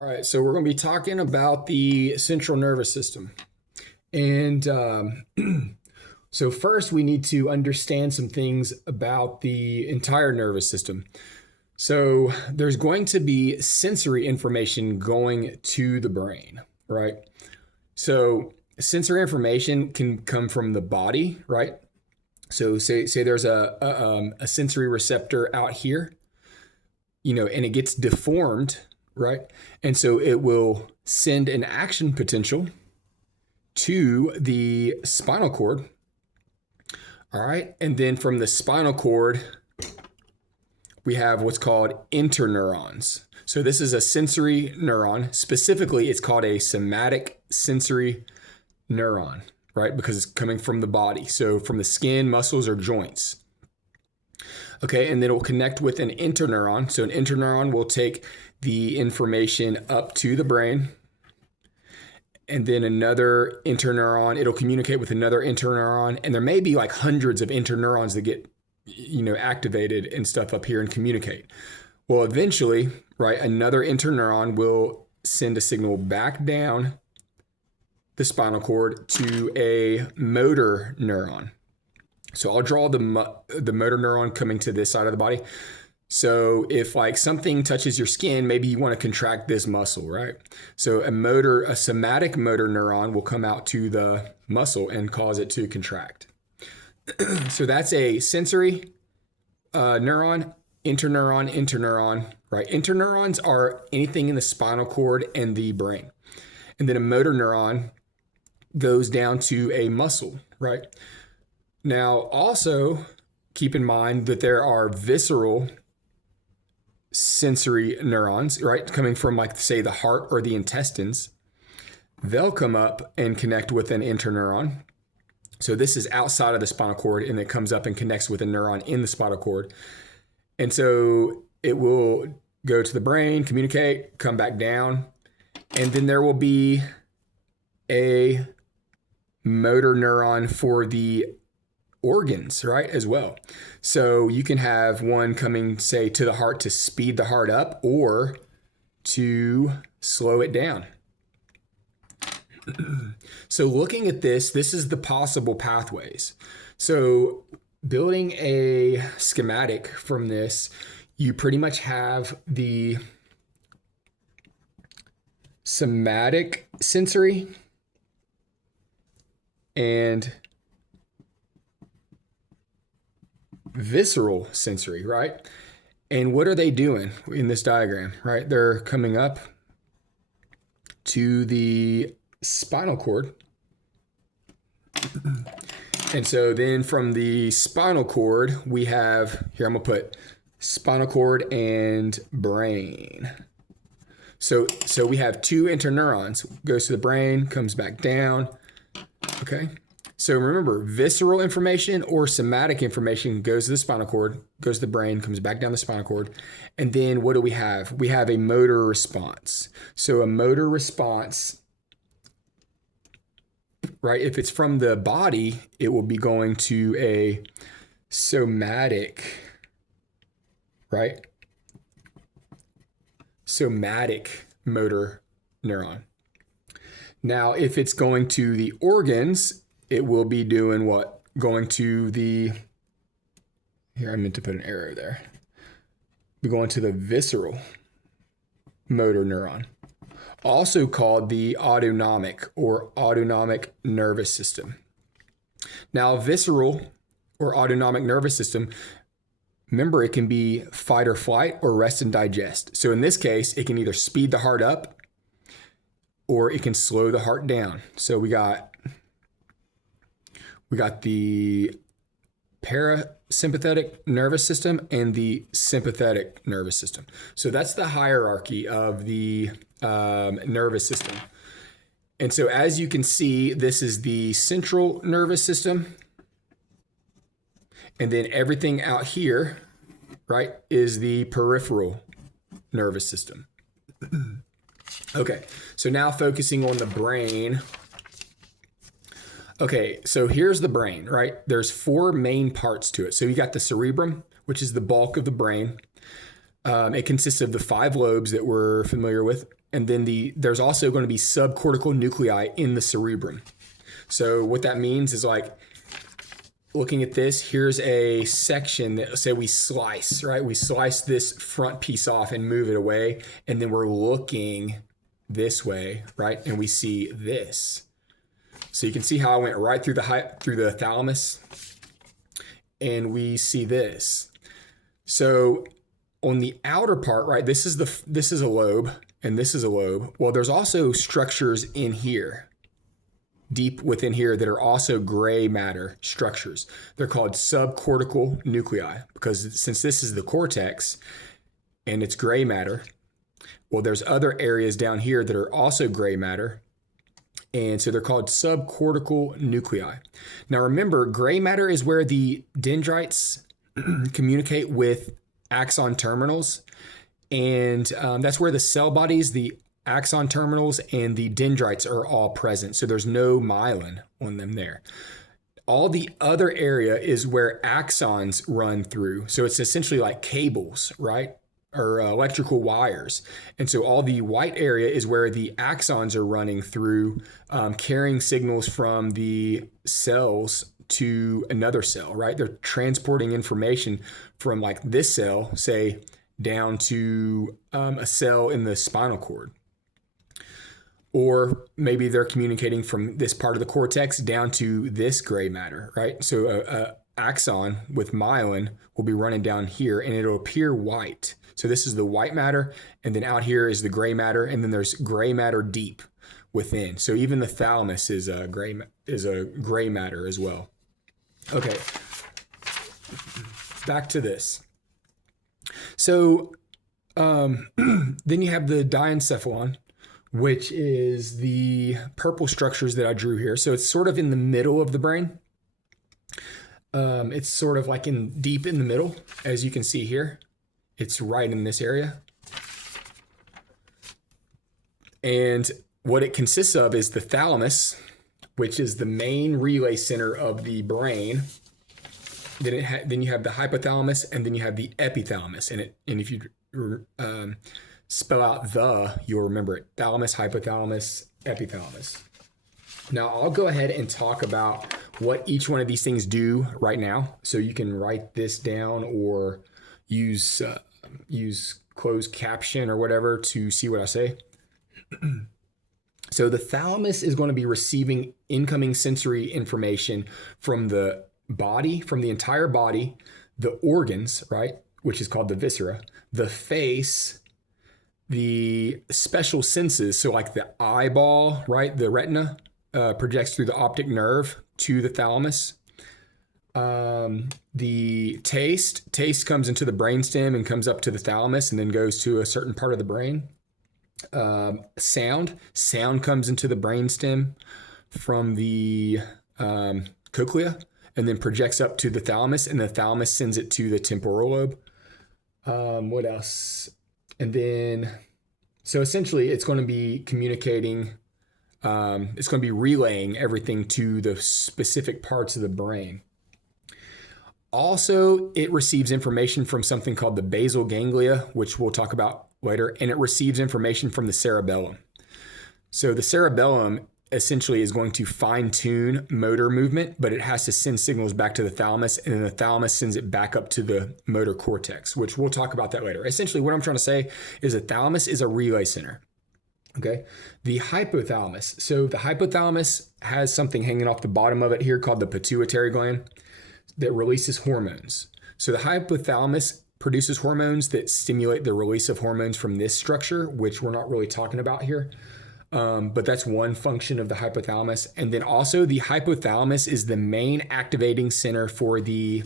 All right, so we're going to be talking about the central nervous system. And so, first, we need to understand some things about the entire nervous system. So, there's going to be sensory information going to the brain, right? So, sensory information can come from the body, right? So, say there's a sensory receptor out here, and it gets deformed, right? And so it will send an action potential to the spinal cord. All right. And then from the spinal cord, we have what's called interneurons. So this is a sensory neuron. Specifically, it's called a somatic sensory neuron, right? Because it's coming from the body. So from the skin, muscles, or joints. Okay, and then it will connect with an interneuron. So an interneuron will take the information up to the brain. And then another interneuron, it'll communicate with another interneuron. And there may be like hundreds of interneurons that get, activated and stuff up here and communicate. Well, eventually, right, another interneuron will send a signal back down the spinal cord to a motor neuron. So I'll draw the motor neuron coming to this side of the body. So if like something touches your skin, maybe you want to contract this muscle, right? So a somatic motor neuron will come out to the muscle and cause it to contract. So that's a sensory neuron, interneuron, right? Interneurons are anything in the spinal cord and the brain. And then a motor neuron goes down to a muscle, right? Now, also keep in mind that there are visceral sensory neurons, right? Coming from like, say, the heart or the intestines. They'll come up and connect with an interneuron. So this is outside of the spinal cord, and it comes up and connects with a neuron in the spinal cord. And so it will go to the brain, communicate, come back down. And then there will be a motor neuron for the organs, right, as well. So you can have one coming, say, to the heart to speed the heart up or to slow it down. So looking at this is the possible pathways. So building a schematic from this, you pretty much have the somatic sensory and visceral sensory, right? And what are they doing in this diagram, right? They're coming up to the spinal cord. And so then from the spinal cord, we have, here I'm going to put spinal cord and brain. So we have two interneurons, goes to the brain, comes back down. Okay. So remember, visceral information or somatic information goes to the spinal cord, goes to the brain, comes back down the spinal cord. And then what do we have? We have a motor response. So a motor response, right? If it's from the body, it will be going to a somatic, right? Somatic motor neuron. Now, if it's going to the organs, it will be doing what? Going to the, here I meant to put an arrow there. We're going to the visceral motor neuron, also called the autonomic or autonomic nervous system. Now, visceral or autonomic nervous system, remember, it can be fight or flight or rest and digest. So in this case, it can either speed the heart up or it can slow the heart down. So we got the parasympathetic nervous system and the sympathetic nervous system. So that's the hierarchy of the nervous system. And so as you can see, this is the central nervous system. And then everything out here, right, is the peripheral nervous system. Okay, so now focusing on the brain. Okay, so here's the brain, right? There's four main parts to it. So you got the cerebrum, which is the bulk of the brain. It consists of the five lobes that we're familiar with. and then there's also going to be subcortical nuclei in the cerebrum. So what that means is, like, looking at this, here's a section that, say we slice, right? We slice this front piece off and move it away, and then we're looking this way, right? And we see this. So you can see how I went right through the thalamus, and we see this. So on the outer part, right, this is a lobe, and this is a lobe. Well, there's also structures in here, deep within here, that are also gray matter structures. They're called subcortical nuclei, because since this is the cortex and it's gray matter, well, there's other areas down here that are also gray matter, and so they're called subcortical nuclei. Now remember, gray matter is where the dendrites communicate with axon terminals, and that's where the cell bodies, the axon terminals, and the dendrites are all present. So there's no myelin on them there. All the other area is where axons run through. So it's essentially like cables, right? Or electrical wires. And so all the white area is where the axons are running through, carrying signals from the cells to another cell, right? They're transporting information from, like, this cell, say, down to a cell in the spinal cord. Or maybe they're communicating from this part of the cortex down to this gray matter, right? So a axon with myelin will be running down here, and it'll appear white. So this is the white matter, and then out here is the gray matter, and then there's gray matter deep within. So even the thalamus is a gray matter as well. Okay, back to this. So then you have the diencephalon, which is the purple structures that I drew here. So it's sort of in the middle of the brain. It's sort of like deep in the middle, as you can see here. It's right in this area. And what it consists of is the thalamus, which is the main relay center of the brain. Then you have the hypothalamus, and then you have the epithalamus. And if you spell out you'll remember it. Thalamus, hypothalamus, epithalamus. Now I'll go ahead and talk about what each one of these things do right now. So you can write this down or use closed caption or whatever to see what I say. So the thalamus is going to be receiving incoming sensory information from the body, from the entire body, the organs, right, which is called the viscera, the face, the special senses. So like the eyeball, right, the retina projects through the optic nerve to the thalamus. The taste comes into the brainstem and comes up to the thalamus and then goes to a certain part of the brain. Sound comes into the brainstem from the cochlea and then projects up to the thalamus, and the thalamus sends it to the temporal lobe. What else? And then, so essentially it's going to be communicating, it's going to be relaying everything to the specific parts of the brain. Also, it receives information from something called the basal ganglia, which we'll talk about later, and it receives information from the cerebellum. So the cerebellum essentially is going to fine-tune motor movement, but it has to send signals back to the thalamus, and then the thalamus sends it back up to the motor cortex, which we'll talk about that later. Essentially, what I'm trying to say is the thalamus is a relay center. Okay, the hypothalamus. So the hypothalamus has something hanging off the bottom of it here called the pituitary gland that releases hormones. So the hypothalamus produces hormones that stimulate the release of hormones from this structure, which we're not really talking about here. But that's one function of the hypothalamus. And then also the hypothalamus is the main activating center for the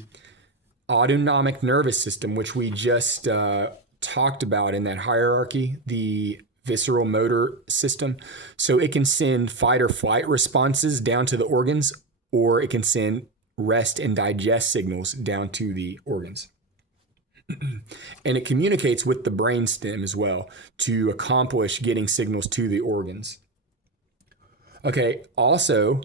autonomic nervous system, which we just talked about in that hierarchy, the visceral motor system. So it can send fight or flight responses down to the organs, or it can send rest and digest signals down to the organs. And it communicates with the brainstem as well to accomplish getting signals to the organs. Okay, also,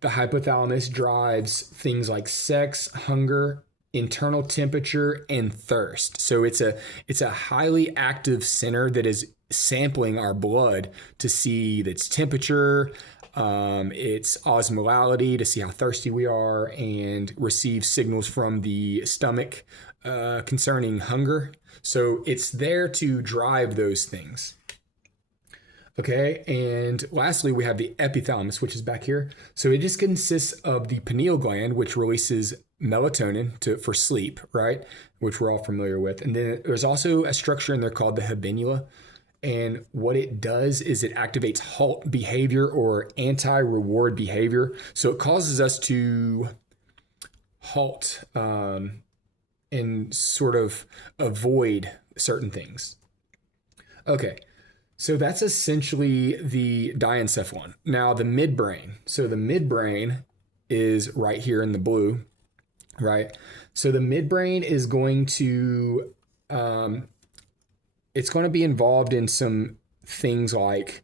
the hypothalamus drives things like sex, hunger, internal temperature, and thirst. So it's a highly active center that is sampling our blood to see its temperature, its osmolality, to see how thirsty we are, and receive signals from the stomach concerning hunger. So it's there to drive those things. Okay, and lastly, we have the epithalamus, which is back here. So it just consists of the pineal gland, which releases melatonin for sleep, right? Which we're all familiar with. And then there's also a structure in there called the habenula. And what it does is it activates halt behavior or anti-reward behavior. So it causes us to halt and sort of avoid certain things. Okay. So that's essentially the diencephalon. Now the midbrain. So the midbrain is right here in the blue, right? So the midbrain is going to, it's going to be involved in some things like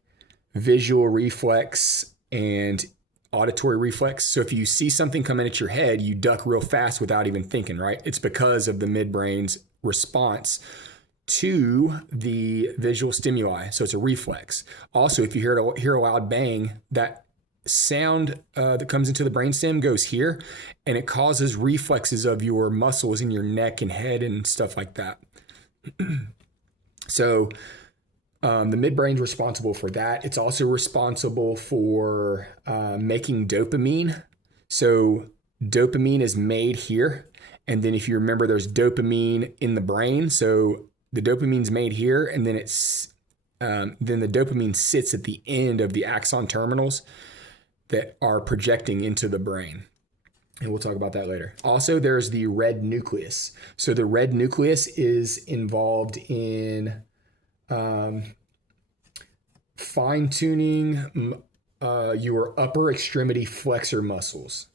visual reflex and auditory reflex. So if you see something coming at your head, you duck real fast without even thinking, right? It's because of the midbrain's response to the visual stimuli. So it's a reflex. Also, if you hear a loud bang, that sound that comes into the brainstem goes here, and it causes reflexes of your muscles in your neck and head and stuff like that. So the midbrain is responsible for that. It's also responsible for making dopamine. So dopamine is made here. And then if you remember, there's dopamine in the brain. So the dopamine's made here, and then then the dopamine sits at the end of the axon terminals that are projecting into the brain. And we'll talk about that later. Also, there's the red nucleus. So the red nucleus is involved in fine-tuning your upper extremity flexor muscles.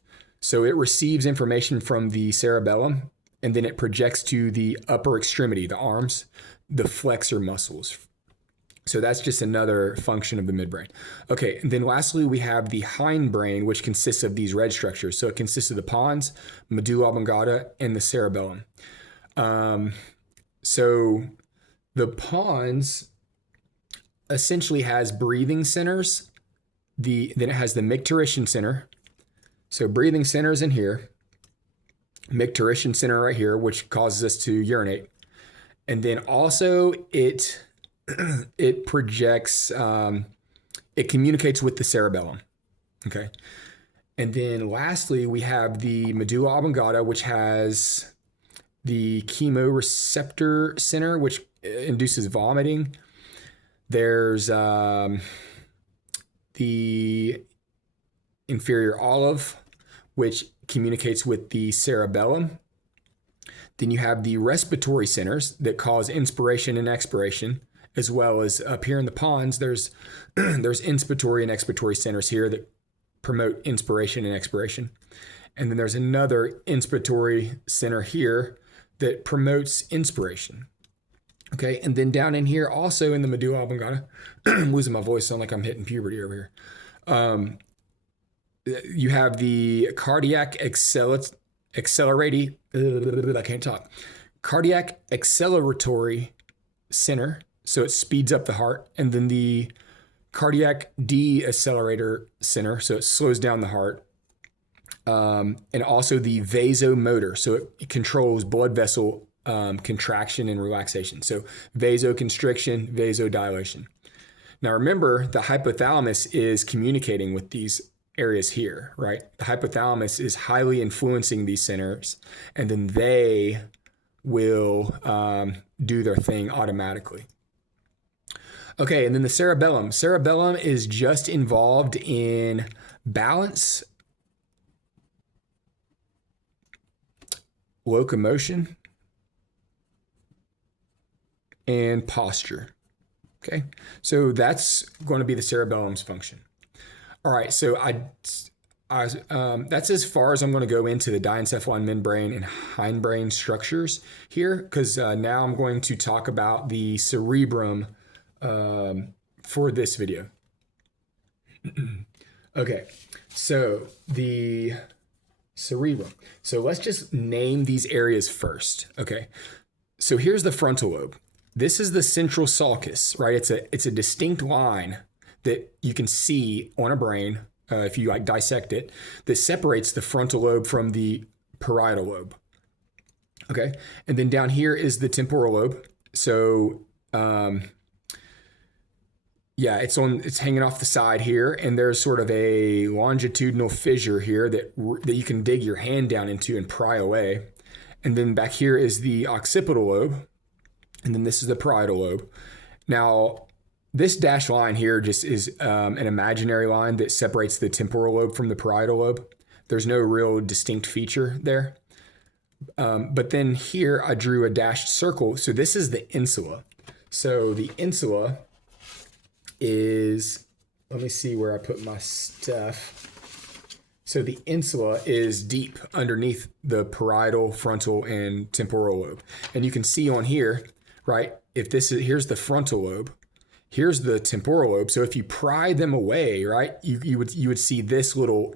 So it receives information from the cerebellum, and then it projects to the upper extremity, the arms, the flexor muscles. So that's just another function of the midbrain. Okay, and then lastly, we have the hindbrain, which consists of these red structures. So it consists of the pons, medulla oblongata, and the cerebellum. So the pons essentially has breathing centers. Then it has the micturition center. So breathing center is in here. Micturition center right here, which causes us to urinate. And then also it projects, it communicates with the cerebellum. Okay. And then lastly, we have the medulla oblongata, which has the chemoreceptor center, which induces vomiting. There's the inferior olive, which communicates with the cerebellum. Then you have the respiratory centers that cause inspiration and expiration, as well as up here in the pons, there's inspiratory and expiratory centers here that promote inspiration and expiration. And then there's another inspiratory center here that promotes inspiration. Okay, and then down in here, also in the medulla oblongata, I'm losing my voice, sound like I'm hitting puberty over here. You have the cardiac acceleratory center, so it speeds up the heart, and then the cardiac decelerator center, so it slows down the heart, and also the vasomotor, so it controls blood vessel contraction and relaxation. So vasoconstriction, vasodilation. Now remember, the hypothalamus is communicating with these areas here, right? The hypothalamus is highly influencing these centers, and then they will do their thing automatically. Okay, and then the cerebellum. Cerebellum is just involved in balance, locomotion, and posture. Okay, so that's going to be the cerebellum's function. All right, so that's as far as I'm going to go into the diencephalon, midbrain, and hindbrain structures here, because now I'm going to talk about the cerebrum for this video. Okay, so the cerebrum. So let's just name these areas first. Okay. So here's the frontal lobe. This is the central sulcus, right? It's a distinct line that you can see on a brain if you like dissect it, that separates the frontal lobe from the parietal lobe. Okay, and then down here is the temporal lobe. So yeah, it's hanging off the side here, and there's sort of a longitudinal fissure here that you can dig your hand down into and pry away. And then back here is the occipital lobe, and then this is the parietal lobe. Now, this dashed line here just is an imaginary line that separates the temporal lobe from the parietal lobe. There's no real distinct feature there. But then here I drew a dashed circle. So this is the insula. So the insula is, let me see where I put my stuff. So the insula is deep underneath the parietal, frontal, and temporal lobe. And you can see on here, right, if this is, here's the frontal lobe, here's the temporal lobe. So if you pry them away, right, you would see this little,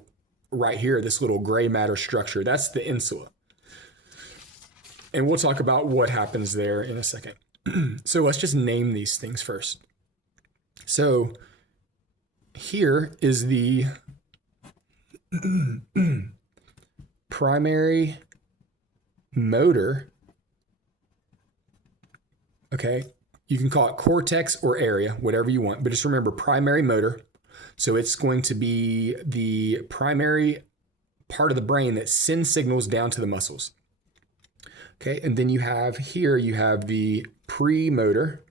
right here, this little gray matter structure. That's the insula. And we'll talk about what happens there in a second. So let's just name these things first. So here is the primary motor. Okay, you can call it cortex or area, whatever you want, but just remember primary motor. So it's going to be the primary part of the brain that sends signals down to the muscles. Okay, and then you have the premotor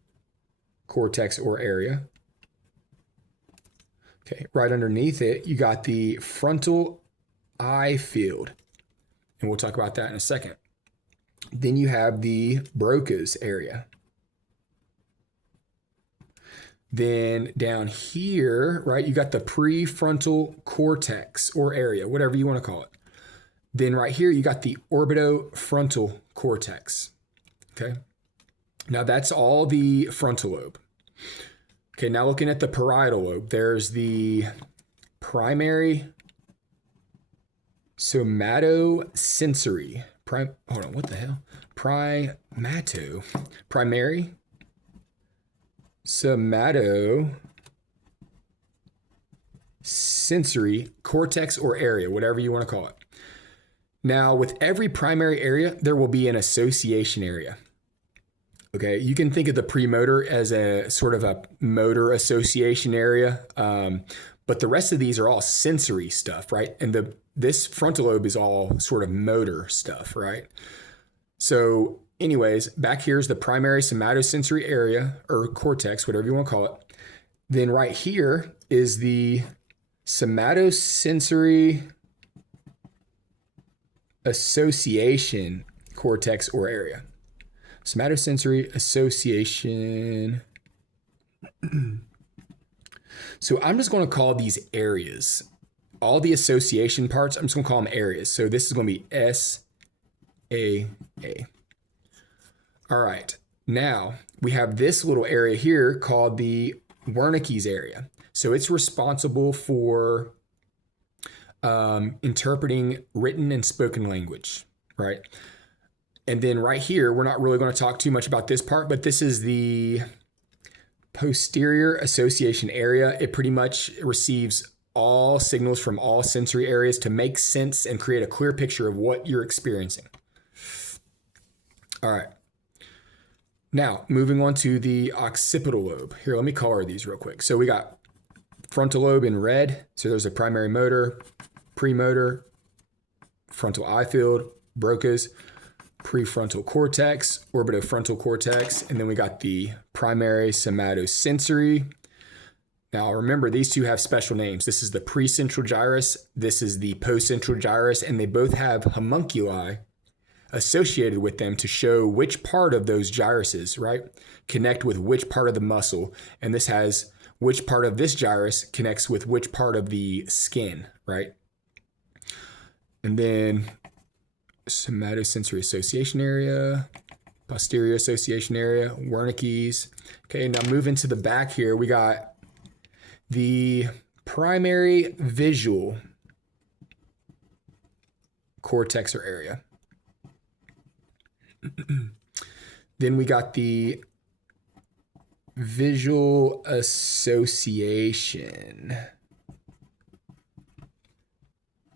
cortex or area. Okay, right underneath it, you got the frontal eye field. And we'll talk about that in a second. Then you have the Broca's area. Then down here, right, you got the prefrontal cortex or area, whatever you want to call it. Then right here, you got the orbitofrontal cortex. Okay. Now that's all the frontal lobe. Okay, now looking at the parietal lobe, there's the primary somatosensory. Hold on, what the hell? Primary somatosensory cortex or area, whatever you want to call it. Now, with every primary area, there will be an association area. Okay, you can think of the premotor as a sort of a motor association area, but the rest of these are all sensory stuff, right? And this frontal lobe is all sort of motor stuff, right? So anyways, back here's the primary somatosensory area or cortex, whatever you want to call it. Then right here is the somatosensory association cortex or area. Somatosensory association. So I'm just going to call these areas. All the association parts, I'm just going to call them areas. So this is going to be S-A-A. All right. Now we have this little area here called the Wernicke's area. So it's responsible for interpreting written and spoken language, right? And then right here, we're not really going to talk too much about this part, but this is the posterior association area. It pretty much receives all signals from all sensory areas to make sense and create a clear picture of what you're experiencing. All right. Now, moving on to the occipital lobe. Here, let me color these real quick. So we got frontal lobe in red. So there's a primary motor, premotor, frontal eye field, Broca's, prefrontal cortex, orbitofrontal cortex, and then we got the primary somatosensory. Now remember, these two have special names. This is the precentral gyrus, this is the postcentral gyrus, and they both have homunculi associated with them to show which part of those gyruses, right, connect with which part of the muscle. And this has which part of this gyrus connects with which part of the skin, right? And then somatosensory association area, posterior association area, Wernicke's. Okay, now moving to the back here, we got the primary visual cortex or area. Then we got the visual association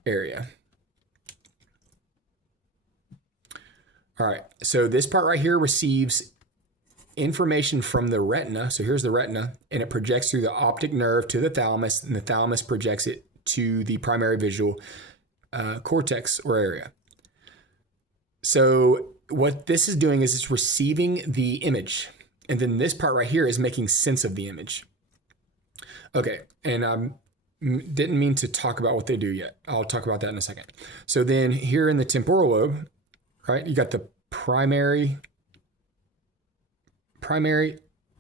area. All right, so this part right here receives information from the retina. So here's the retina, and it projects through the optic nerve to the thalamus, and the thalamus projects it to the primary visual cortex or area. So what this is doing is it's receiving the image, and then this part right here is making sense of the image. Okay, and I didn't mean to talk about what they do yet. I'll talk about that in a second. So then here in the temporal lobe, right, you got the primary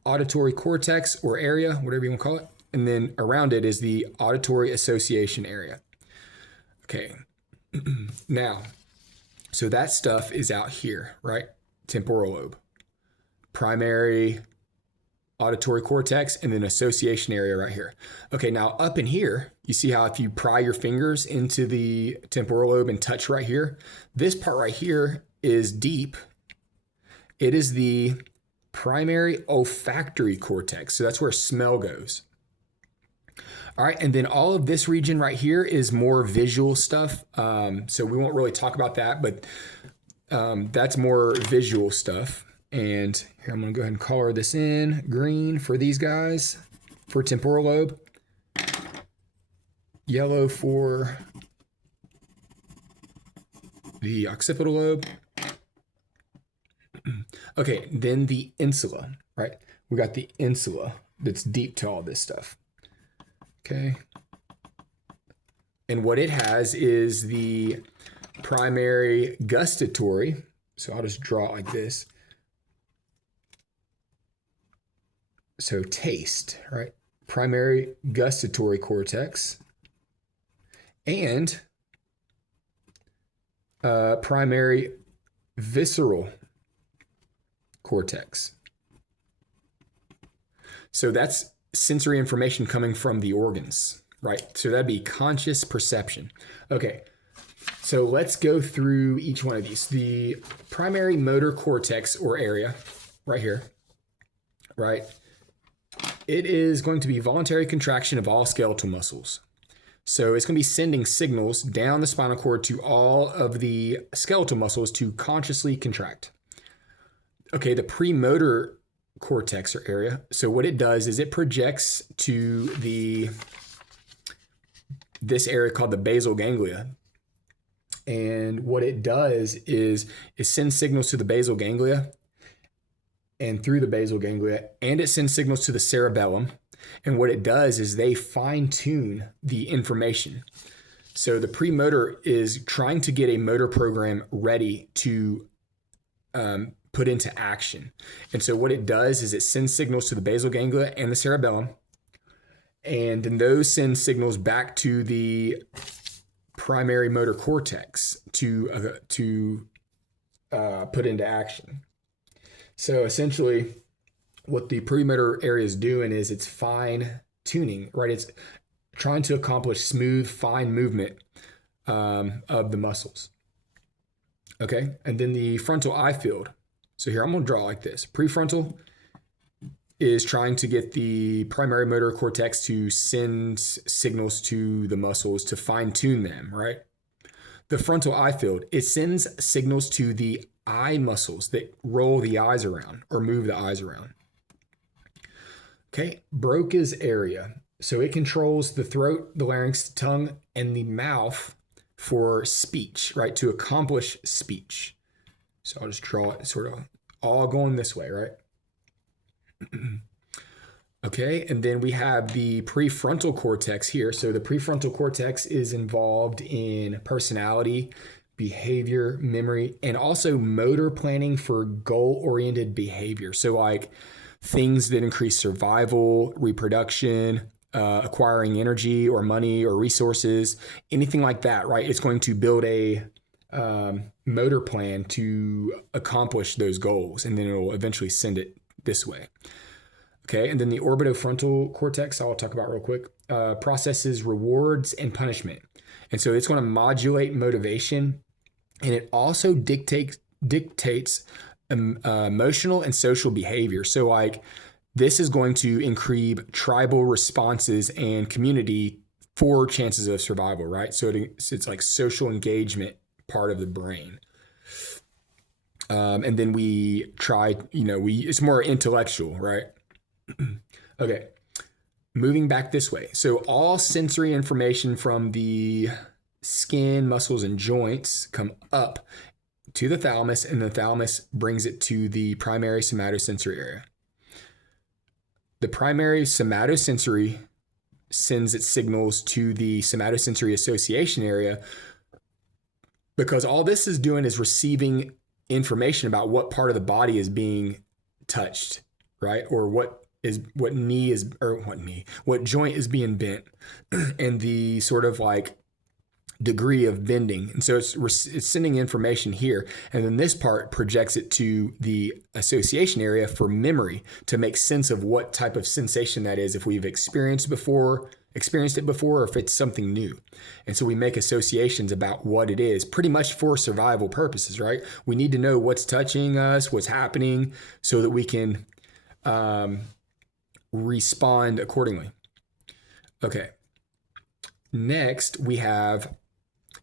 auditory cortex or area, whatever you want to call it. And then around it is the auditory association area. Okay. Now, so that stuff is out here, right? Temporal lobe, primary auditory cortex, and then association area right here. Okay, now up in here, you see how if you pry your fingers into the temporal lobe and touch right here, this part right here is deep. It is the primary olfactory cortex. So that's where smell goes. All right, and then all of this region right here is more visual stuff. So we won't really talk about that, but that's more visual stuff. And here I'm going to go ahead and color this in green for these guys for temporal lobe, yellow for the occipital lobe. Okay, then the insula, right? We got the insula that's deep to all this stuff. Okay. And what it has is the primary gustatory. So I'll just draw it like this. So taste, right? Primary gustatory cortex and primary visceral cortex. So that's sensory information coming from the organs, right? So that'd be conscious perception. Okay, so let's go through each one of these. The primary motor cortex or area right here, right? It is going to be voluntary contraction of all skeletal muscles. So it's going to be sending signals down the spinal cord to all of the skeletal muscles to consciously contract. Okay, the premotor cortex or area. So what it does is it projects to this area called the basal ganglia. And what it does is it sends signals to the basal ganglia and through the basal ganglia, and it sends signals to the cerebellum. And what it does is they fine tune the information. So the premotor is trying to get a motor program ready to put into action. And so what it does is it sends signals to the basal ganglia and the cerebellum, and then those send signals back to the primary motor cortex to put into action. So essentially what the premotor area is doing is it's fine tuning, right? It's trying to accomplish smooth, fine movement of the muscles. Okay, and then the frontal eye field. So here I'm going to draw like this. Prefrontal is trying to get the primary motor cortex to send signals to the muscles to fine tune them, right? The frontal eye field, it sends signals to the eye muscles that roll the eyes around or move the eyes around. Okay, Broca's area. So it controls the throat, the larynx, the tongue, and the mouth for speech, right? To accomplish speech. So I'll just draw it sort of all going this way, right? Okay, and then we have the prefrontal cortex here. So the prefrontal cortex is involved in personality, behavior, memory, and also motor planning for goal-oriented behavior. So like things that increase survival, reproduction, acquiring energy or money or resources, anything like that, right? It's going to build a motor plan to accomplish those goals, and then it'll eventually send it this way. Okay, and then the orbitofrontal cortex, I'll talk about real quick, processes rewards and punishment. And so it's going to modulate motivation and it also dictates emotional and social behavior. So like this is going to increase tribal responses and community for chances of survival, right? So it's like social engagement part of the brain. And then we try, it's more intellectual, right? Okay, moving back this way. So all sensory information from the skin, muscles, and joints come up to the thalamus, and the thalamus brings it to the primary somatosensory area. The primary somatosensory sends its signals to the somatosensory association area, because all this is doing is receiving information about what part of the body is being touched, right? Or what joint is being bent and the sort of like degree of bending. And so it's sending information here. And then this part projects it to the association area for memory to make sense of what type of sensation that is, if we've experienced it before, or if it's something new. And so we make associations about what it is, pretty much for survival purposes, right? We need to know what's touching us, what's happening, so that we can respond accordingly. Okay. Next, we have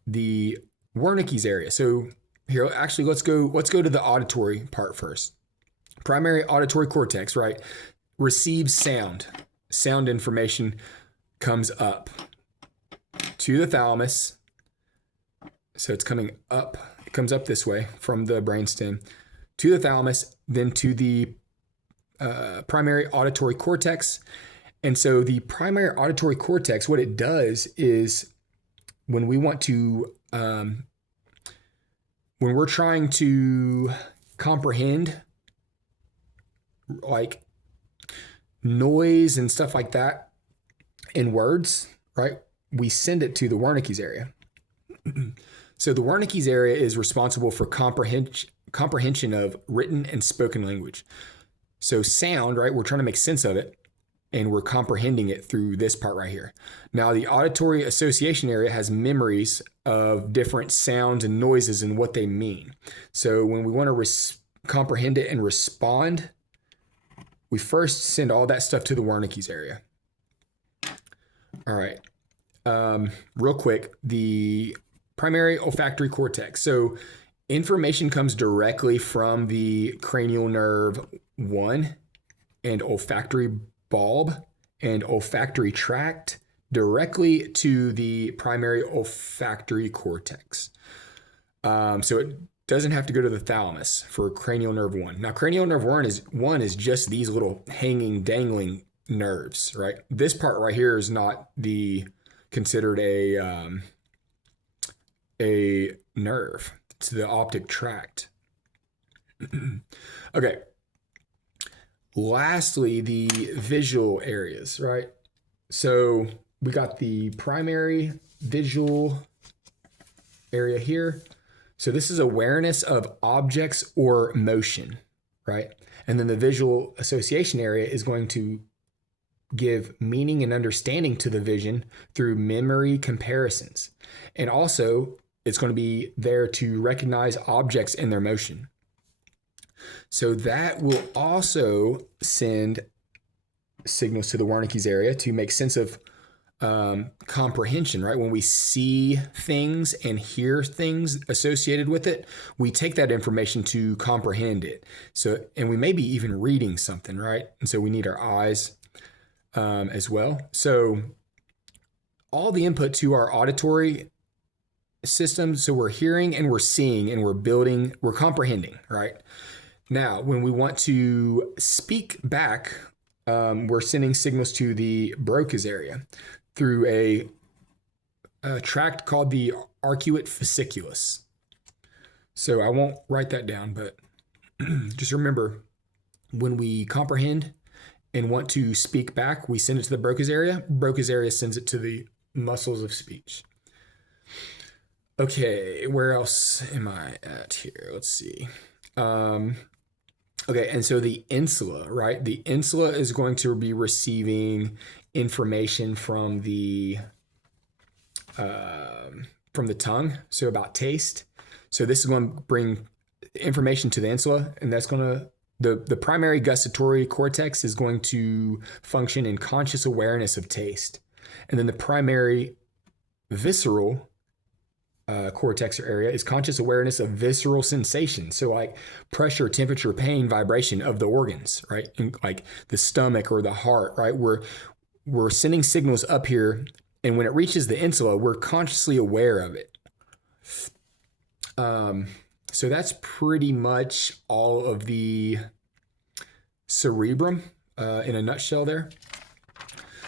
the Wernicke's area. So here, actually, let's go to the auditory part first. Primary auditory cortex, right, receives sound. Sound information comes up to the thalamus. So it's coming up. It comes up this way from the brainstem to the thalamus, then to the primary auditory cortex. And so the primary auditory cortex, what it does is when we want to, when we're trying to comprehend like noise and stuff like that in words, right? We send it to the Wernicke's area. So the Wernicke's area is responsible for comprehension of written and spoken language. So sound, right? We're trying to make sense of it, and we're comprehending it through this part right here. Now, the auditory association area has memories of different sounds and noises and what they mean. So when we want to comprehend it and respond, we first send all that stuff to the Wernicke's area. All right. Real quick, the primary olfactory cortex. So information comes directly from the cranial nerve 1 and olfactory bulb and olfactory tract directly to the primary olfactory cortex. So it doesn't have to go to the thalamus for cranial nerve 1. Now, cranial nerve 1 is just these little hanging, dangling nerves, right? This part right here is not considered a nerve. It's the optic tract. Okay. Lastly, the visual areas, right? So we got the primary visual area here. So this is awareness of objects or motion, right? And then the visual association area is going to give meaning and understanding to the vision through memory comparisons. And also, it's going to be there to recognize objects in their motion. So that will also send signals to the Wernicke's area to make sense of comprehension, right? When we see things and hear things associated with it, we take that information to comprehend it. So, and we may be even reading something, right? And so we need our eyes as well. So all the input to our auditory system, so we're hearing and we're seeing and we're building, we're comprehending, right? Now, when we want to speak back, we're sending signals to the Broca's area through a tract called the arcuate fasciculus. So I won't write that down, but just remember, when we comprehend and want to speak back, we send it to the Broca's area. Broca's area sends it to the muscles of speech. Okay, where else am I at here? Let's see. Okay, and so the insula, right? The insula is going to be receiving information from the tongue, so about taste. So this is going to bring information to the insula, and that's going to the primary gustatory cortex is going to function in conscious awareness of taste, and then the primary visceral cortex or area is conscious awareness of visceral sensation. So like pressure, temperature, pain, vibration of the organs, right? And like the stomach or the heart, right? We're sending signals up here, and when it reaches the insula, we're consciously aware of it. So that's pretty much all of the cerebrum in a nutshell there.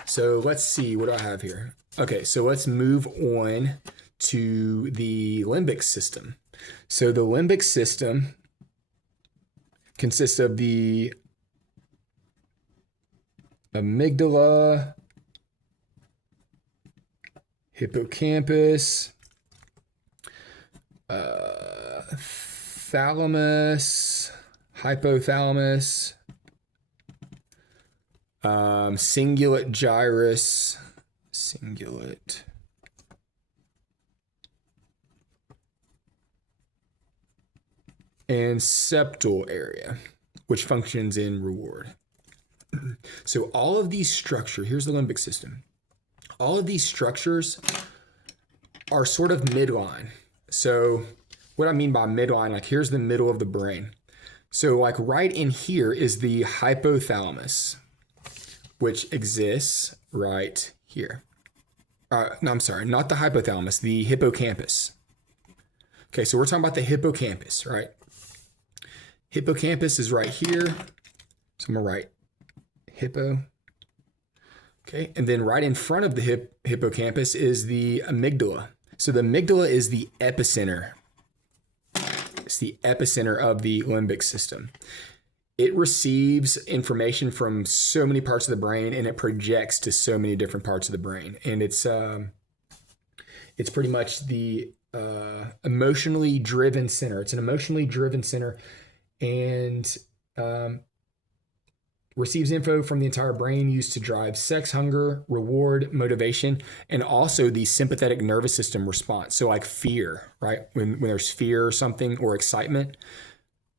So let's see, what do I have here? Okay, so let's move on to the limbic system. So the limbic system consists of the amygdala, hippocampus, thalamus, hypothalamus, cingulate gyrus, and septal area, which functions in reward. So all of these structures, here's the limbic system. All of these structures are sort of midline. So what I mean by midline, like here's the middle of the brain. So like right in here is the hypothalamus, which exists right here. No, I'm sorry, not the hypothalamus, the hippocampus. Okay, so we're talking about the hippocampus, right? Hippocampus is right here. So I'm gonna write hippo. Okay, and then right in front of the hippocampus is the amygdala. So the amygdala is the epicenter. It's the epicenter of the limbic system. It receives information from so many parts of the brain, and it projects to so many different parts of the brain. And it's pretty much the emotionally driven center. It's an emotionally driven center, and receives info from the entire brain used to drive sex, hunger, reward, motivation, and also the sympathetic nervous system response. So like fear, right? When there's fear or something or excitement,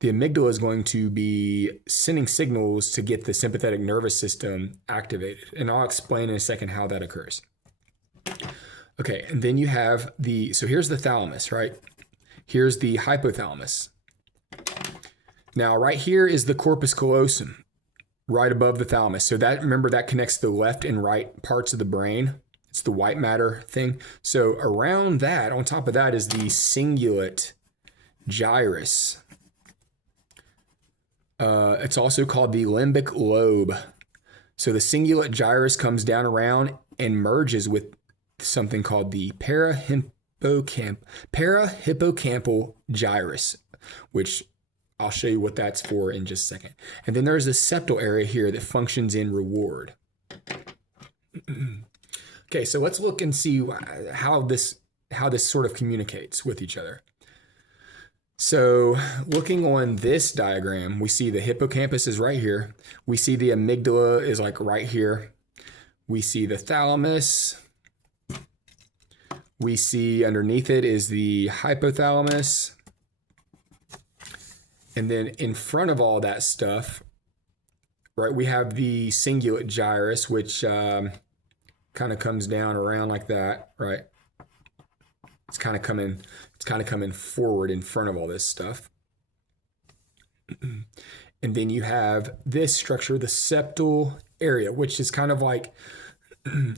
the amygdala is going to be sending signals to get the sympathetic nervous system activated. And I'll explain in a second how that occurs. Okay, and then you have so here's the thalamus, right? Here's the hypothalamus. Now, right here is the corpus callosum, right above the thalamus. So remember that connects the left and right parts of the brain. It's the white matter thing. So around that, on top of that, is the cingulate gyrus. It's also called the limbic lobe. So the cingulate gyrus comes down around and merges with something called the parahippocampal gyrus, which I'll show you what that's for in just a second. And then there's a septal area here that functions in reward. Okay, so let's look and see how this sort of communicates with each other. So looking on this diagram, we see the hippocampus is right here. We see the amygdala is like right here. We see the thalamus. We see underneath it is the hypothalamus. And then in front of all that stuff, right, we have the cingulate gyrus, which kind of comes down around like that, right? It's kind of coming forward in front of all this stuff. And then you have this structure, the septal area, which is kind of like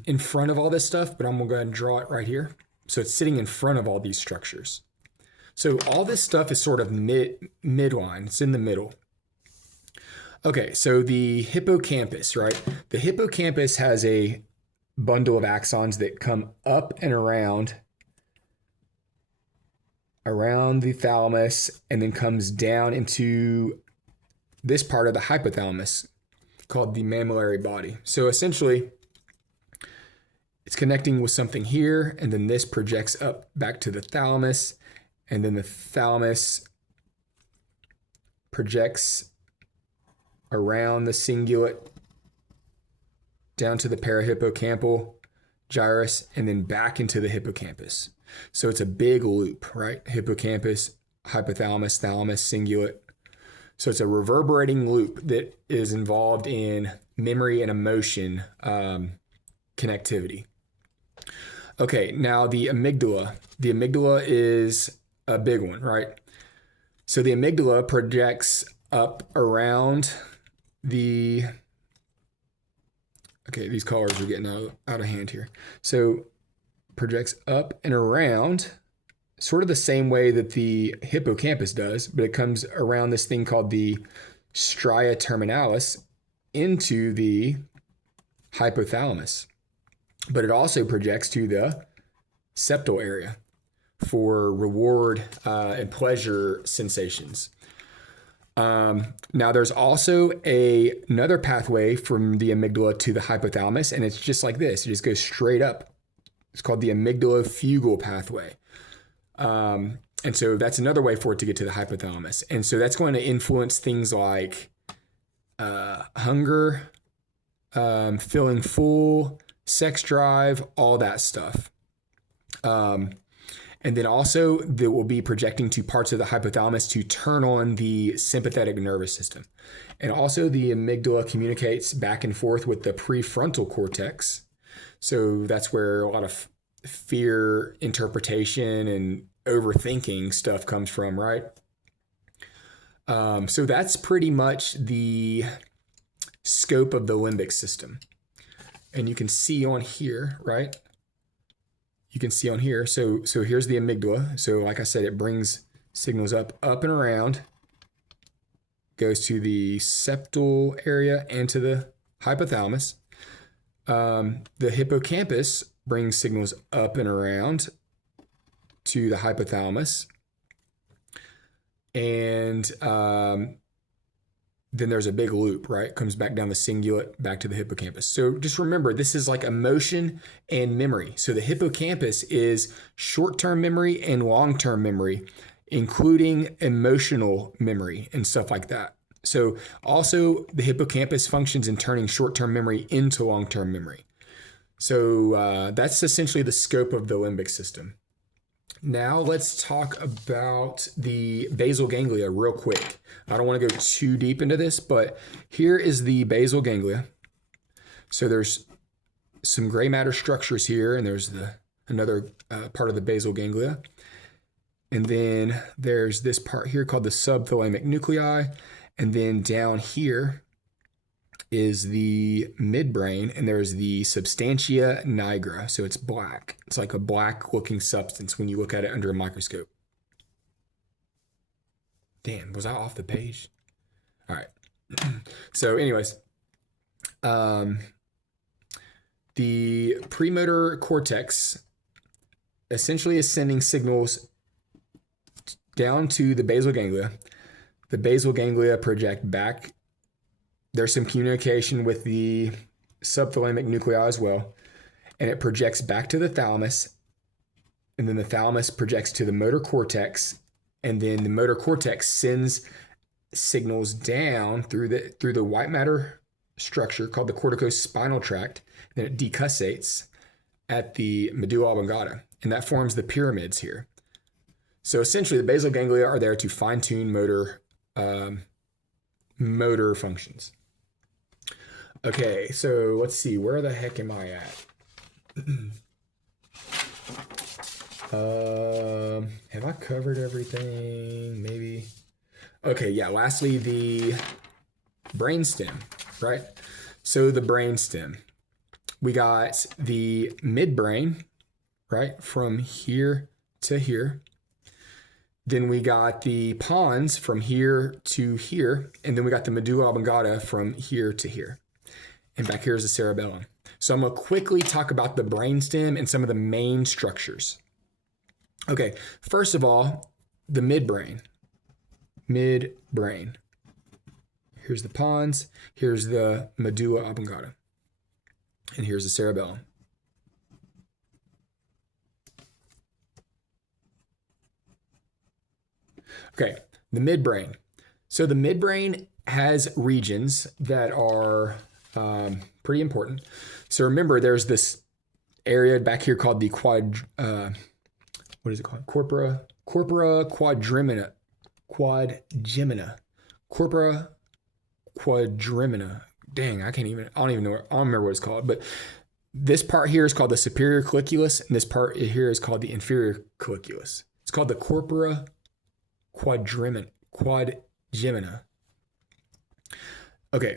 in front of all this stuff, but I'm gonna go ahead and draw it right here. So it's sitting in front of all these structures. So all this stuff is sort of midline. It's in the middle. Okay, so the hippocampus, right? The hippocampus has a bundle of axons that come up and around the thalamus, and then comes down into this part of the hypothalamus called the mammillary body. So essentially, it's connecting with something here, and then this projects up back to the thalamus, and then the thalamus projects around the cingulate down to the parahippocampal gyrus, and then back into the hippocampus. So it's a big loop, right? Hippocampus, hypothalamus, thalamus, cingulate. So it's a reverberating loop that is involved in memory and emotion connectivity. Okay, now the amygdala. The amygdala is a big one, right? So the amygdala projects up around the... Okay, these colors are getting out of hand here. So projects up and around, sort of the same way that the hippocampus does, but it comes around this thing called the stria terminalis into the hypothalamus. But it also projects to the septal area for reward and pleasure sensations. Now there's also another pathway from the amygdala to the hypothalamus, and it's just like this. It just goes straight up. It's called the amygdalofugal pathway. And so that's another way for it to get to the hypothalamus. And so that's going to influence things like hunger, feeling full, sex drive, all that stuff. And then also that will be projecting to parts of the hypothalamus to turn on the sympathetic nervous system. And also the amygdala communicates back and forth with the prefrontal cortex. So that's where a lot of fear interpretation and overthinking stuff comes from, right? So that's pretty much the scope of the limbic system. And you can see on here, right? You can see on here. So here's the amygdala. So like I said, it brings signals up and around, goes to the septal area and to the hypothalamus. The hippocampus brings signals up and around to the hypothalamus. And then there's a big loop, right? Comes back down the cingulate, back to the hippocampus. So just remember, this is like emotion and memory. So the hippocampus is short-term memory and long-term memory, including emotional memory and stuff like that. So also the hippocampus functions in turning short-term memory into long-term memory. So that's essentially the scope of the limbic system. Now let's talk about the basal ganglia real quick. I don't want to go too deep into this, but here is the basal ganglia. So there's some gray matter structures here, and there's another part of the basal ganglia. And then there's this part here called the subthalamic nuclei. And then down here is the midbrain, and there's the substantia nigra. So it's black. It's like a black looking substance when you look at it under a microscope. Damn, was I off the page? All right. So anyways, the premotor cortex essentially is sending signals down to the basal ganglia. The basal ganglia project back. There's some communication with the subthalamic nuclei as well, and it projects back to the thalamus, and then the thalamus projects to the motor cortex, and then the motor cortex sends signals down through the white matter structure called the corticospinal tract. Then it decussates at the medulla oblongata, and that forms the pyramids here. So essentially, the basal ganglia are there to fine-tune motor functions. Okay, so let's see, where the heck am I at? Have I covered everything? Maybe. Okay, yeah, lastly, the brainstem, right? So the brainstem, we got the midbrain, right, from here to here. Then we got the pons from here to here, and then we got the medulla oblongata from here to here. And back here is the cerebellum. So I'm going to quickly talk about the brainstem and some of the main structures. Okay, first of all, the midbrain. Midbrain. Here's the pons, here's the medulla oblongata, and here's the cerebellum. Okay, the midbrain. So the midbrain has regions that are pretty important. So remember, there's this area back here called the what is it called? Corpora quadrimina. Corpora quadrimina. Dang, I don't even know. I don't remember what it's called. But this part here is called the superior colliculus, and this part here is called the inferior colliculus. It's called the corpora quadrimina. Okay,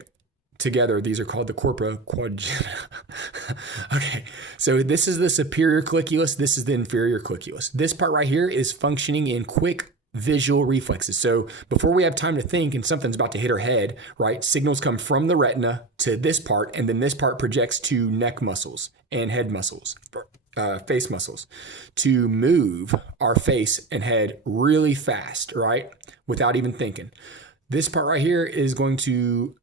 together these are called the corpora quadrimina. Okay, so this is the superior colliculus. This is the inferior colliculus. This part right here is functioning in quick visual reflexes. So before we have time to think and something's about to hit our head, right, signals come from the retina to this part, and then this part projects to neck muscles and head muscles, face muscles, to move our face and head really fast, right, without even thinking. This part right here is going to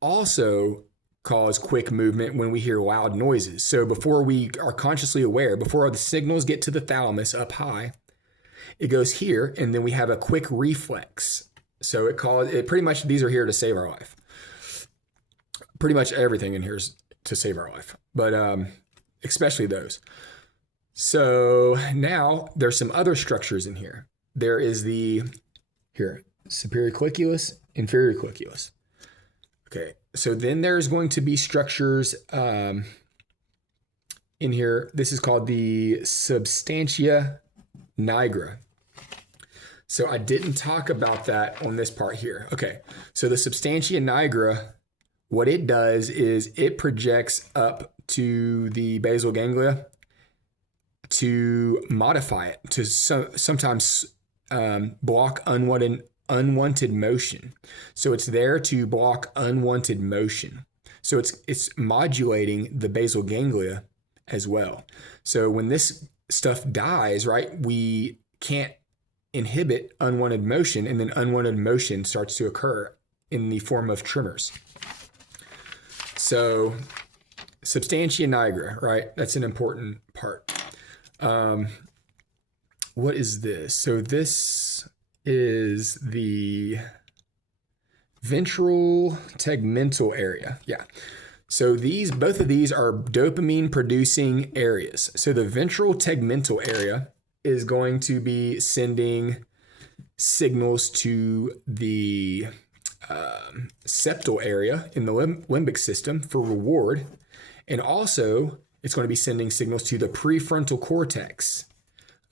also cause quick movement when we hear loud noises. So before we are consciously aware, before the signals get to the thalamus up high, it goes here, and then we have a quick reflex. So it pretty much, these are here to save our life. Pretty much everything in here is to save our life, but especially those. So now there's some other structures in here. There is superior colliculus, inferior colliculus. Okay, so then there's going to be structures in here. This is called the substantia nigra. So I didn't talk about that on this part here. Okay, so the substantia nigra, what it does is it projects up to the basal ganglia to modify it, to sometimes block unwanted motion. So it's there to block unwanted motion. So it's modulating the basal ganglia as well. So when this stuff dies, right, we can't inhibit unwanted motion, and then unwanted motion starts to occur in the form of tremors. So substantia nigra, right, that's an important part. What is this? So this is the ventral tegmental area. Yeah. So both of these are dopamine producing areas. So the ventral tegmental area is going to be sending signals to the septal area in the limbic system for reward. And also it's going to be sending signals to the prefrontal cortex.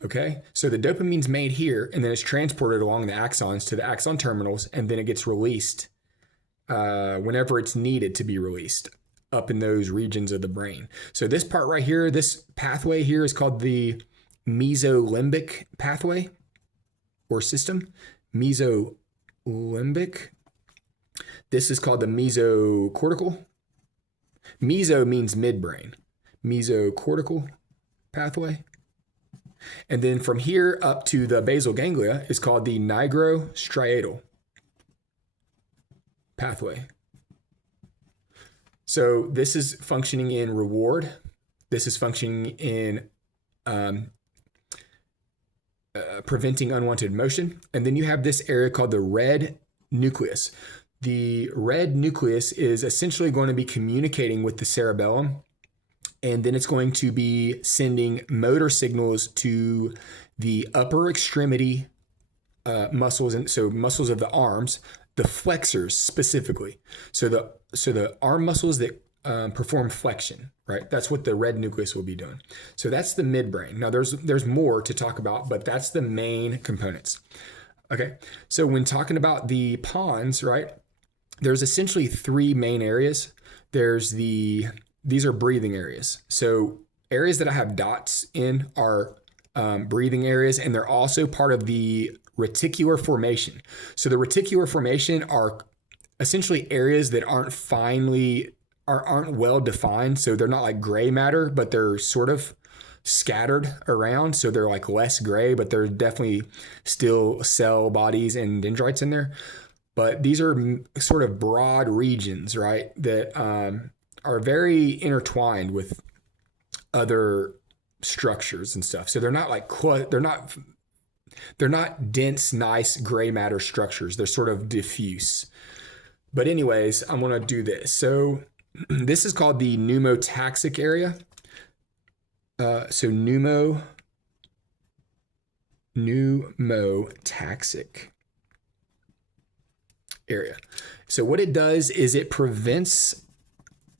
Okay, so the dopamine's made here, and then it's transported along the axons to the axon terminals, and then it gets released whenever it's needed to be released up in those regions of the brain. So this part right here, this pathway here is called the mesolimbic pathway or system. Mesolimbic. This is called the mesocortical. Meso means midbrain. Mesocortical pathway. And then from here up to the basal ganglia is called the nigrostriatal pathway. So this is functioning in reward. This is functioning in preventing unwanted motion. And then you have this area called the red nucleus. The red nucleus is essentially going to be communicating with the cerebellum, and then it's going to be sending motor signals to the upper extremity muscles, and so muscles of the arms, the flexors specifically. So the arm muscles that perform flexion, right? That's what the red nucleus will be doing. So that's the midbrain. Now there's more to talk about, but that's the main components. Okay, so when talking about the pons, right, there's essentially three main areas. These are breathing areas. So areas that I have dots in are breathing areas, and they're also part of the reticular formation. So the reticular formation are essentially areas that aren't well defined. So they're not like gray matter, but they're sort of scattered around. So they're like less gray, but there's definitely still cell bodies and dendrites in there. But these are sort of broad regions, right, that are very intertwined with other structures and stuff. So they're not like they're not dense, nice gray matter structures. They're sort of diffuse. But anyways, I'm going to do this. So This is called the pneumotaxic area. So pneumotaxic area. So what it does is it prevents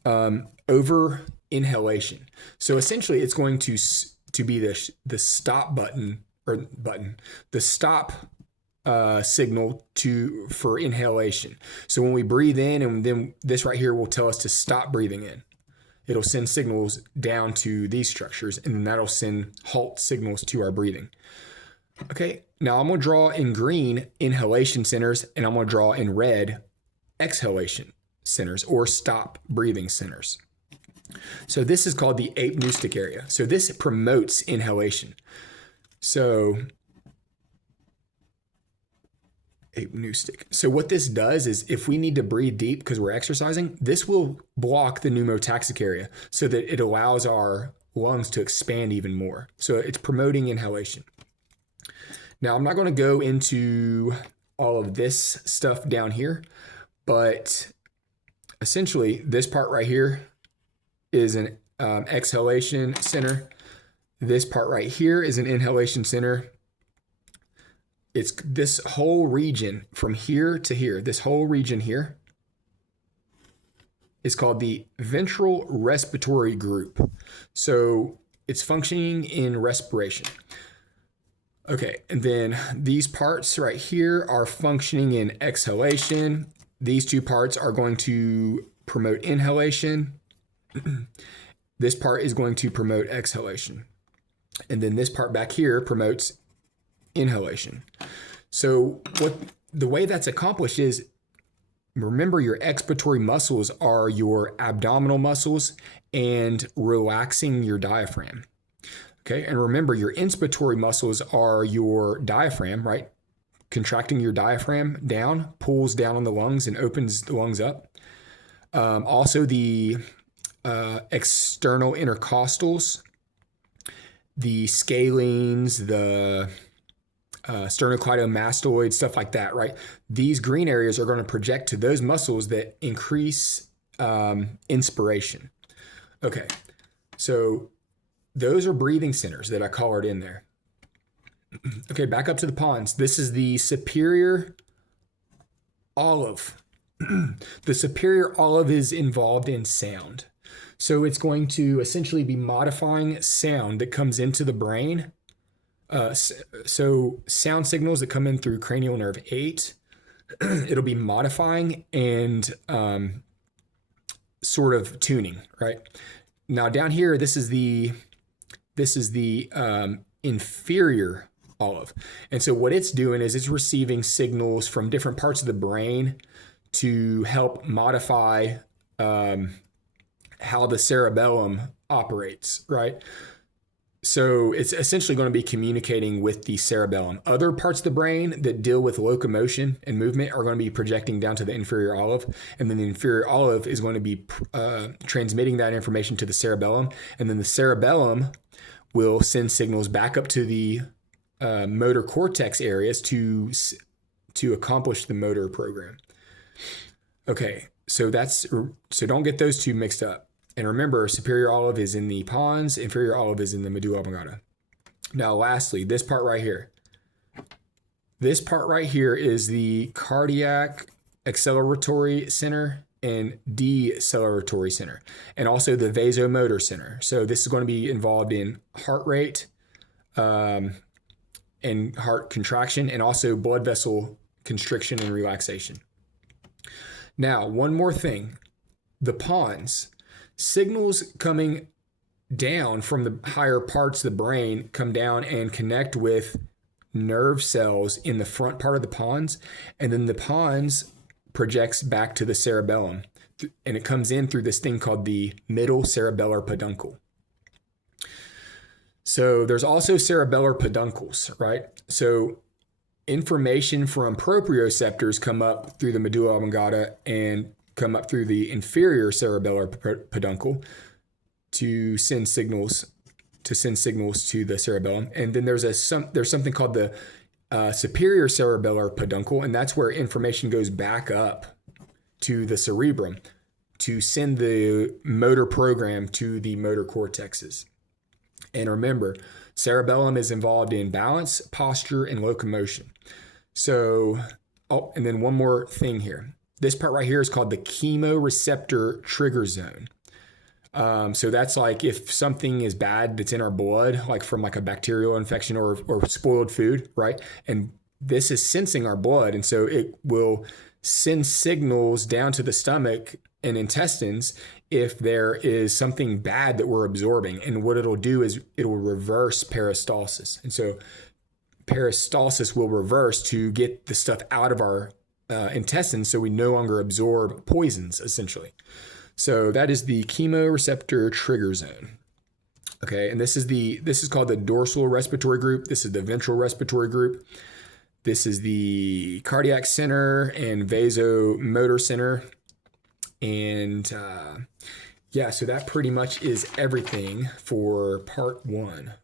over inhalation. So essentially, it's going to be the stop button the stop signal for inhalation. So when we breathe in, and then this right here will tell us to stop breathing in. It'll send signals down to these structures, and then that'll send halt signals to our breathing. Okay, now I'm going to draw in green inhalation centers, and I'm going to draw in red exhalation centers or stop breathing centers. So this is called the apneustic area. So this promotes inhalation. So apneustic. So what this does is if we need to breathe deep because we're exercising, this will block the pneumotaxic area so that it allows our lungs to expand even more. So it's promoting inhalation. Now, I'm not going to go into all of this stuff down here, but essentially this part right here is an exhalation center. This part right here is an inhalation center. It's this whole region from here to here, this whole region here is called the ventral respiratory group. So it's functioning in respiration. Okay, and then these parts right here are functioning in exhalation. These two parts are going to promote inhalation. This part is going to promote exhalation. And then this part back here promotes inhalation. So the way that's accomplished is, remember, your expiratory muscles are your abdominal muscles and relaxing your diaphragm. Okay, and remember, your inspiratory muscles are your diaphragm, right? Contracting your diaphragm down, pulls down on the lungs and opens the lungs up. Also, the external intercostals, the scalenes, the sternocleidomastoid, stuff like that, right? These green areas are going to project to those muscles that increase inspiration. Okay, so those are breathing centers that I colored in there. Okay, back up to the pons. This is the superior olive. The superior olive is involved in sound. So it's going to essentially be modifying sound that comes into the brain. So sound signals that come in through cranial nerve 8, it'll be modifying and sort of tuning, right? Now down here, this is the inferior olive. And so what it's doing is it's receiving signals from different parts of the brain to help modify how the cerebellum operates, right? So it's essentially going to be communicating with the cerebellum. Other parts of the brain that deal with locomotion and movement are going to be projecting down to the inferior olive. And then the inferior olive is going to be transmitting that information to the cerebellum. And then the cerebellum will send signals back up to the motor cortex areas to accomplish the motor program. Okay, so don't get those two mixed up. And remember, superior olive is in the pons, inferior olive is in the medulla oblongata. Now, lastly, this part right here. This part right here is the cardiac acceleratory center and deceleratory center, and also the vasomotor center. So this is going to be involved in heart rate and heart contraction, and also blood vessel constriction and relaxation. Now, one more thing. The pons, signals coming down from the higher parts of the brain come down and connect with nerve cells in the front part of the pons, and then the pons projects back to the cerebellum, and it comes in through this thing called the middle cerebellar peduncle. So there's also cerebellar peduncles, right? So information from proprioceptors come up through the medulla oblongata and come up through the inferior cerebellar peduncle to send signals to the cerebellum. And then there's something called the superior cerebellar peduncle, and that's where information goes back up to the cerebrum to send the motor program to the motor cortexes. And remember, cerebellum is involved in balance, posture, and locomotion. So, oh, and then one more thing here. This part right here is called the chemoreceptor trigger zone. So that's like if something is bad that's in our blood, like from like a bacterial infection or spoiled food, right? And this is sensing our blood. And so it will send signals down to the stomach and intestines if there is something bad that we're absorbing. And what it'll do is it'll reverse peristalsis. And so peristalsis will reverse to get the stuff out of our intestines so we no longer absorb poisons, essentially. So that is the chemoreceptor trigger zone. Okay, and this is called the dorsal respiratory group. This is the ventral respiratory group. This is the cardiac center and vasomotor center. And so that pretty much is everything for part 1.